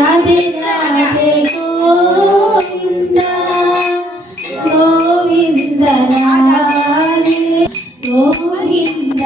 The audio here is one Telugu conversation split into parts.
రాధే రాధే గోవింద గోవింద గోవింద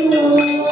Lord.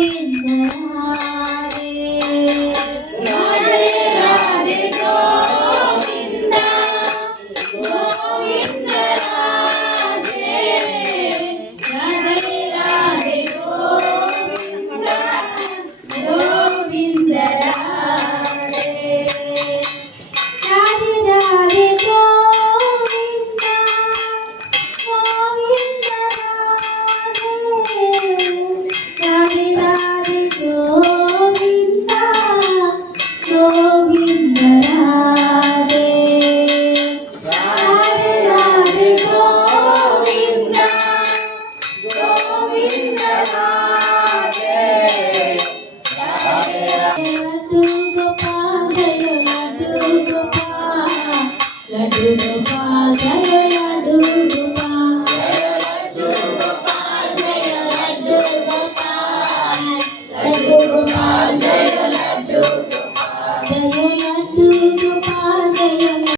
云南。